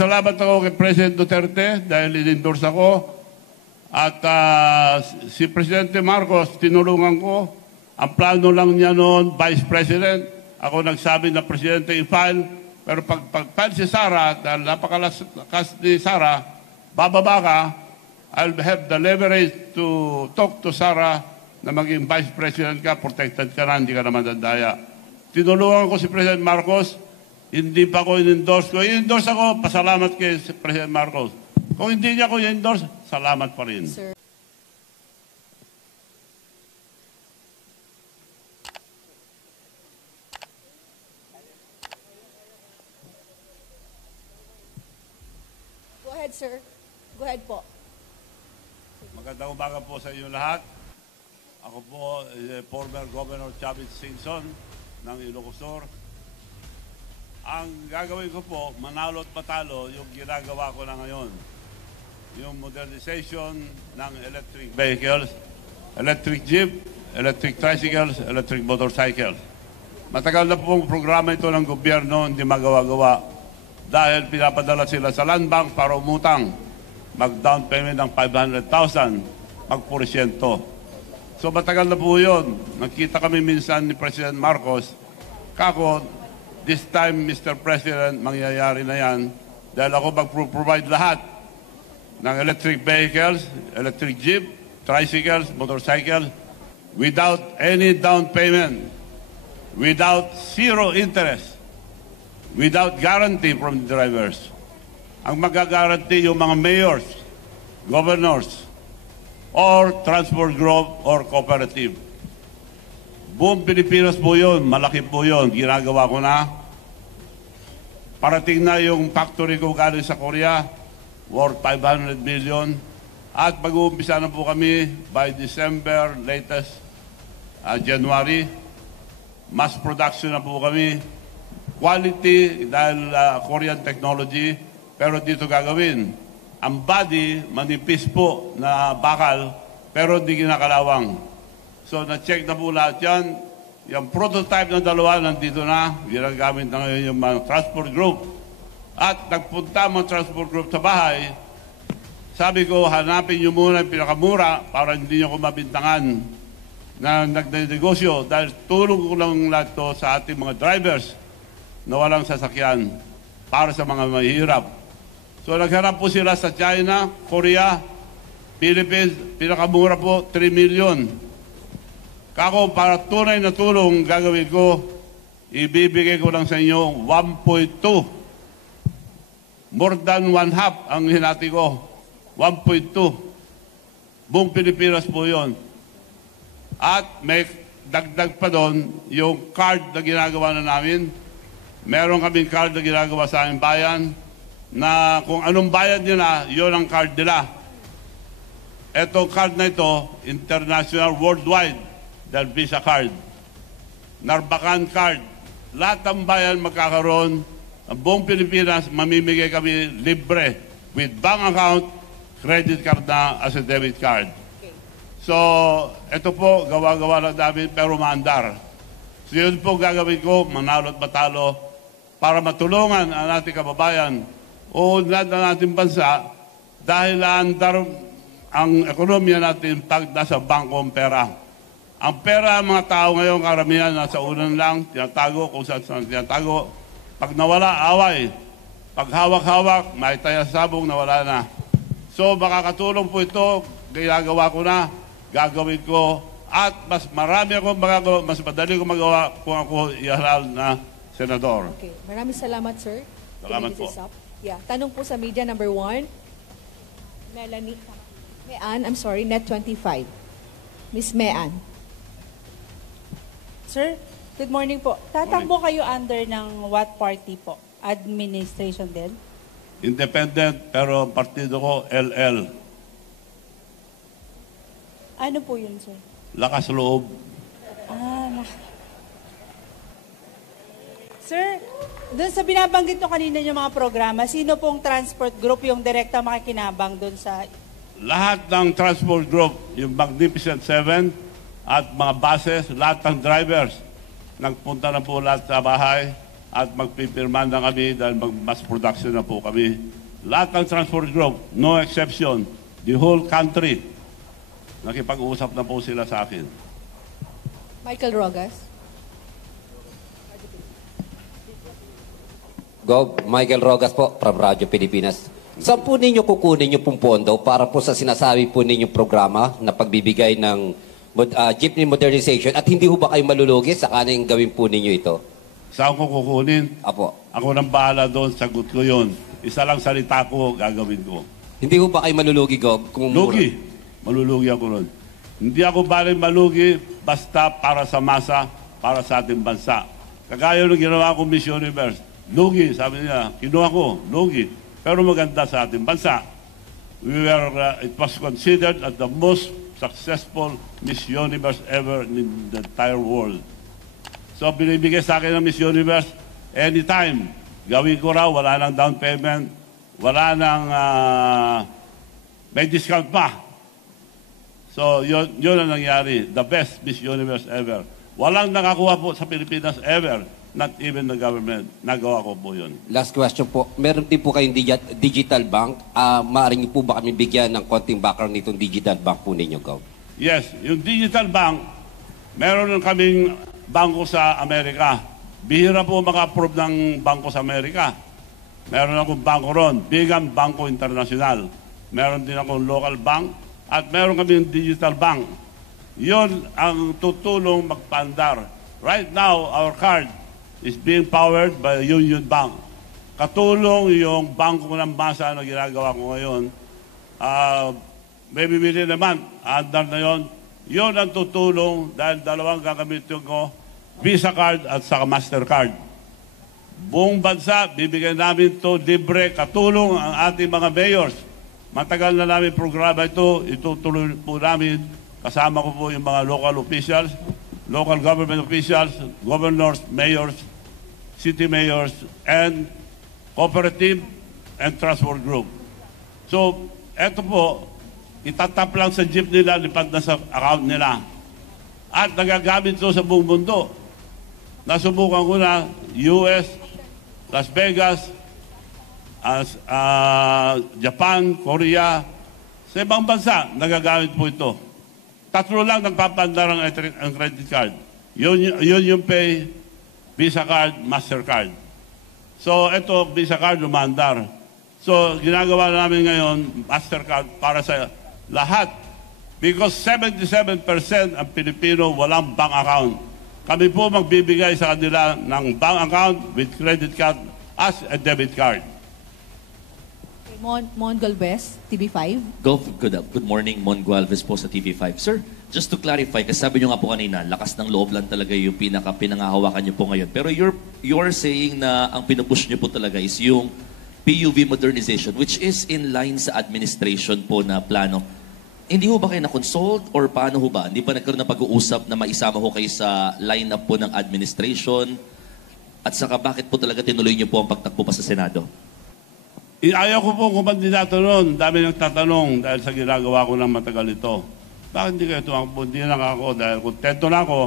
Nagpapasalamat ako kay President Duterte dahil in-endorse ako. At si Presidente Marcos, tinulungan ko. Ang plano lang niya noon, Vice President. Ako nagsabi na Presidente i-file. Pero pag-file si Sara, dahil napakalakas ni Sara, bababa ka, I'll have the leverage to talk to Sara na maging Vice President ka, protected ka na, hindi ka naman dadaya. Tinulungan ko si President Marcos. Hindi pa ko in-endorse ko. In-endorse ako, pasalamat kay President Marcos. Kung hindi niya ko in-endorse, salamat pa rin. Sir. Go ahead, sir. Go ahead po. Magandang umaga po sa inyo lahat. Ako po, former Governor Chavez Singson ng Ilocos Sur. Ang gagawin ko po, manalo at matalo, yung ginagawa ko na ngayon. Yung modernization ng electric vehicles, electric jeep, electric tricycles, electric motorcycles. Matagal na pong programa ito ng gobyerno, hindi magawa-gawa. Dahil pinapadala sila sa land bank para umutang. Mag-down payment ng 500,000, mag-porsyento. So matagal na po yun. Nakita kami minsan ni President Marcos, kako, this time, Mr. President, mangyayari na yan dahil ako mag-provide lahat ng electric vehicles, electric jeep, tricycles, motorcycles, without any down payment, without zero interest, without guarantee from the drivers. Ang mag-guarantee yung mga mayors, governors, or transport group or cooperative. Buong Pilipinas po yun, malaki po yun, ginagawa ko na. Parating na yung factory ko galing sa Korea, worth 500 million. At mag-uumpisa na po kami by December, latest January. Mass production na po kami. Quality dahil Korean technology, pero dito gagawin. Ang body, manipis po na bakal, pero hindi ginakalawang. So, na-check na po lahat yan. Yung prototype ng dalawa, nandito na. Ginagamit na ngayon yung mga transport group. At nagpunta mga transport group sa bahay. Sabi ko, hanapin nyo muna yung pinakamura para hindi nyo ko mabintangan na nagdinegosyo. Dahil tulong ko lang lahat to sa ating mga drivers na walang sasakyan para sa mga mahihirap. So, nagharap po sila sa China, Korea, Philippines. Pinakamura po, 3 million. Kako, para tunay na tulong gagawin ko, ibibigay ko lang sa inyo 1.2. More than one half ang hinati ko. 1.2. Buong Pilipinas po yun. At may dagdag pa doon yung card na ginagawa na namin. Meron kaming card na ginagawa sa aming bayan na kung anong bayad nila, yun ang card nila. Etong card na ito, international, worldwide. Dahil Visa card, Narbacan card, lahat ng bayan magkakaroon, ang buong Pilipinas, mamimigay kami libre with bank account, credit card na as a debit card. Okay. So, ito po, gawa-gawa lang namin pero maandar. So, yun po gagawin ko, manalo at matalo, para matulungan ang ating kababayan o lahat ng ating bansa dahil andar ang ekonomiya natin pag nasa bangkong pera. Ang pera ng mga tao ngayon, karamihan, nasa unan lang, tinatago kung saan tinatago. Pag nawala, away. Pag hawak-hawak, may tayasabong, nawala na. So, makakatulong po ito, ginagawa ko na, gagawin ko, at mas marami akong magagawa, mas madali ko magawa kung ako ihalal na senador. Okay. Maraming salamat, sir. Salamat po. Yeah. Tanong po sa media number 1. Melanie. Mean, I'm sorry, Net 25. Miss Mean. Sir, good morning po. Tatakbo kayo under ng what party po? Administration din? Independent, pero ang partido ko, LL. Ano po yun, sir? Lakas loob. Sir, doon sa binabanggit nyo kanina yung mga programa, sino pong transport group yung direkta makikinabang doon sa... Lahat ng transport group, yung Magnificent Seven at mga buses, lahat ng drivers, nagpunta na po lahat sa bahay. at magpipirma na kami dahil mag-mass production na po kami. Lahat ng transport group, no exception, the whole country, nakipag-uusap na po sila sa akin. Michael Rogas. Gov, Michael Rogas po, from Radyo Pilipinas. Saan po ninyo kukunin yung pong pondo para po sa sinasabi po ninyong programa na pagbibigay ng jeepney modernization at hindi ho ba kayo malulugi sa kaning gawin po ninyo ito? Saan ko kukunin? Apo. Ako nang bahala doon, sagot ko yun. Isa lang salita ko, gagawin ko. Hindi ho ba kayo malulugi, Gov? Kung Lugi. Malulugi ako ron. Hindi ako balik malugi basta para sa masa, para sa ating bansa. Kagaya ng ginawa ko Miss Universe. Lugi, sabi niya. Kinuha ko, lugi. Pero maganda sa ating bansa. It was considered as the most successful Miss Universe ever in the entire world. So binibigay sa akin ng Miss Universe anytime. Gawin ko raw, wala nang down payment, wala nang may discount pa. So yun ang nangyari. The best Miss Universe ever. Walang nakakuha po sa Pilipinas ever. Not even the government. Nagawa ko po yun. Last question po. Meron din po kayong digital bank. Maaaring po ba kami bigyan ng konting background nitong digital bank po ninyo, Gov? Yes, yung digital bank, meron kaming bangko sa Amerika. Bihira po maka-approve ng bangko sa Amerika. Meron akong bangko ron, Bigham Bangko International. Meron din akong local bank at meron kaming digital bank. Yun ang tutulong magpandar. Right now, our card is being powered by Union Bank. Katulong yung bangko ng masa na ginagawa ko ngayon. Maybe within a month, andar na yun. Yun ang tutulong dahil dalawang gagamitin ko, Visa card at saka Mastercard. Buong bansa, bibigyan namin to libre, katulong ang ating mga mayors. Matagal na namin programa ito, itutuloy po namin. Kasama ko po yung mga local officials, local government officials, governors, mayors, city mayors, and cooperative and transport group. So, eto po, itatap lang sa jeep nila, lipad na sa account nila. At nagagamit ito sa buong mundo. Nasubukan ko na US, Las Vegas, Japan, Korea, sa ibang bansa, nagagamit po ito. 3 lang nagpapandar ang credit card. Yun yung pay, Visa card, Mastercard. So, ito, Visa card, lumandar. So, ginagawa namin ngayon, Mastercard para sa lahat. Because 77% ang Pilipino walang bank account. Kami po magbibigay sa kanila ng bank account with credit card as a debit card. Okay, Mon Galvez, TV5. Good morning, Mon Gualvez po sa TV5. Sir, just to clarify, kasi sabi nyo nga po kanina, lakas ng loob lang talaga yung pinangahawakan nyo po ngayon. Pero you're saying na ang pinupush nyo po talaga is yung PUV modernization, which is in line sa administration po na plano. Hindi ho ba kayo na-consult or paano ho ba? Hindi pa nagkaroon ng pag-uusap na maisama ho kayo sa line-up po ng administration? At saka bakit po talaga tinuloy niyo po ang pagtakbo pa sa Senado? Ayaw ko po kumandidato noon. Dami nagtatanong dahil sa ginagawa ko ng matagal ito. Bakit hindi kayo tumakbo? Hindi lang ako dahil kontento na ako.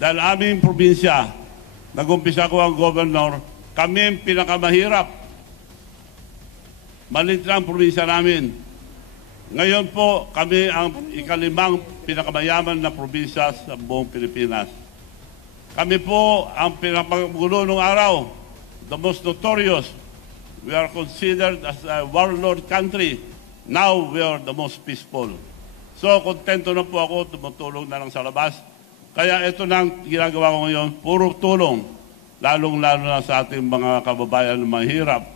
Dahil aming probinsya, nag-umpisa ko ang governor, kami ang pinakamahirap. Malit lang ang probinsya namin. Ngayon po, kami ang ikalimang pinakamayaman na probinsya sa buong Pilipinas. Kami po ang pinakagulo ng araw, the most notorious. We are considered as a warlord country. Now, we are the most peaceful. So, kontento na po ako, tumutulong na lang sa labas. Kaya ito na ang ginagawa ko ngayon, puro tulong, lalong-lalo na sa ating mga kababayan na mahirap.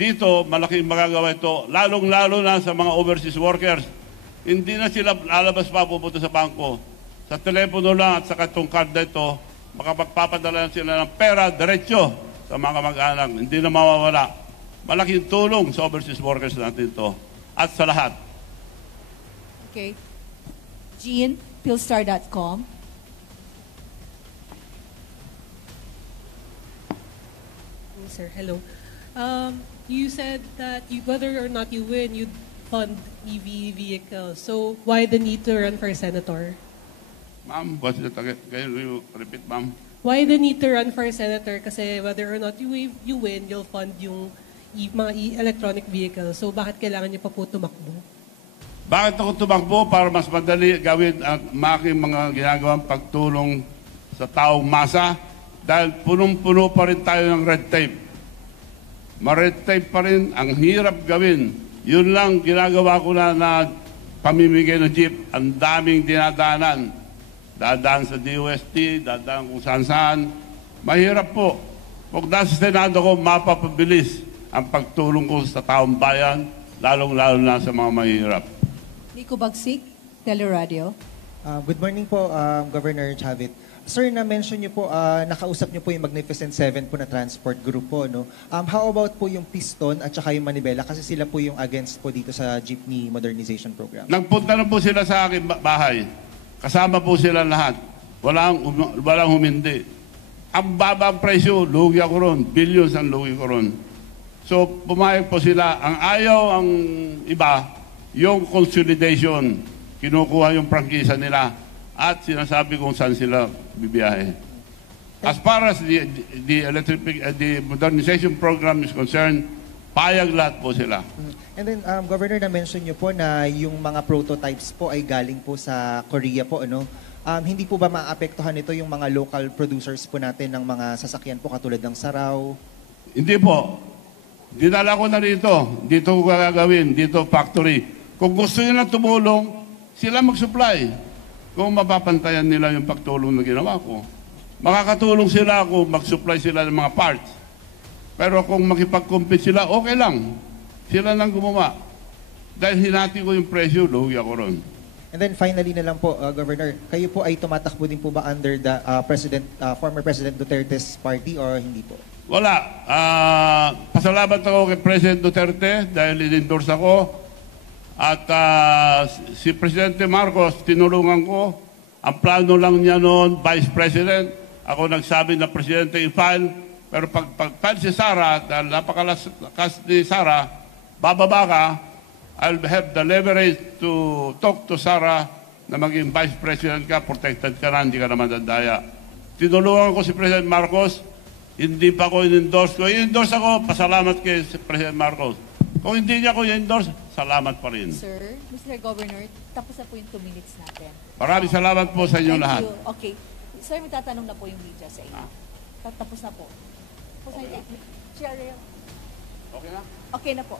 Dito, malaking magagawa ito, lalong-lalo na sa mga overseas workers. Hindi na sila lalabas pa pupunta sa bangko. Sa telepono lang at sa itong card na ito, makapagpapadala sila ng pera, diretsyo sa mga mag-anak. Hindi na mawawala. Malaking tulong sa overseas workers natin ito. At sa lahat. Okay. Jean, Philstar.com. Sir, hello. You said that whether or not you win, you'd fund EV vehicles. So why the need to run for senator? Ma'am, can you repeat, ma'am? why the need to run for senator? Kasi whether or not you win, you'll fund yung mga electronic vehicles. So bakit kailangan niyo pa po tumakbo? Bakit ako tumakbo? Para mas madali gawin ang aking mga ginagawang pagtulong sa taong masa. Dahil punong-puno pa rin tayo ng red tape. Ma-red tape pa rin, ang hirap gawin. Yun lang ginagawa ko na pamimigay ng jeep. Ang daming dinadaanan. Dadaan sa DOST, dadaan kung saan-saan. Mahirap po. Pag nasa Senado ko, mapapabilis ang pagtulong ko sa taong bayan, lalong-lalo na sa mga mahirap. Nico Bagsik, Teleradio. Good morning po, Governor Chavit. Sir, na-mention niyo po, nakausap niyo po yung Magnificent Seven po na transport group po, no? How about po yung Piston at saka yung Manibela? Kasi sila po yung against po dito sa jeepney modernization program. Nagpunta na po sila sa aking bahay. Kasama po sila lahat. Walang humindi. Ang babang presyo, lugi ako ron. Billions ang lugi ko ron. So, pumayag po sila. Ang ayaw ang iba, yung consolidation. Kinukuha yung prangkisa nila at sinasabi kung saan sila bibiyahe. As far as the modernization program is concerned, payag lahat po sila. And then, Governor, na-mention niyo po na yung mga prototypes po ay galing po sa Korea po, ano? Hindi po ba maapektuhan ito yung mga local producers po natin ng mga sasakyan po katulad ng Saraw? Hindi po. Dinala ko na rito. Dito ko gagawin. Dito factory. Kung gusto nila tumulong, sila mag-supply. Kung mapapantayan nila yung pagtulong na ginawa ko. Makakatulong sila kung mag-supply sila ng mga parts. Pero kung makipag-compete sila, okay lang. Sila nang gumawa. Dahil hinati ko yung presyo, lugi ako ron. And then finally na lang po, Governor, kayo po ay tumatakbo din po ba under the former President Duterte's party or hindi po? Wala. Pasalamat ako kay President Duterte dahil in-endorse ako. At si Presidente Marcos, tinulungan ko. Ang plano lang niya noon, Vice President. Ako nagsabi na Presidente i-file. Pero pag-file si Sara, dahil napakalakas ni Sara, bababa ka, I'll have the leverage to talk to Sara na maging Vice President ka, protected ka na, hindi ka na madadaya. Tinulungan ko si President Marcos, hindi pa ko in-endorse ko. I-endorse ako, pasalamat kay President Marcos. Kung hindi niya ko i-endorse, salamat pa rin. Sir, Mr. Governor, tapos na po yung 2 minutes natin. Maraming salamat po sa inyo Thank lahat. you. Okay. Sir, may tatanong na po yung media sa inyo. Tapos na po. Tapos na yung Chair, Okay na? okay na po.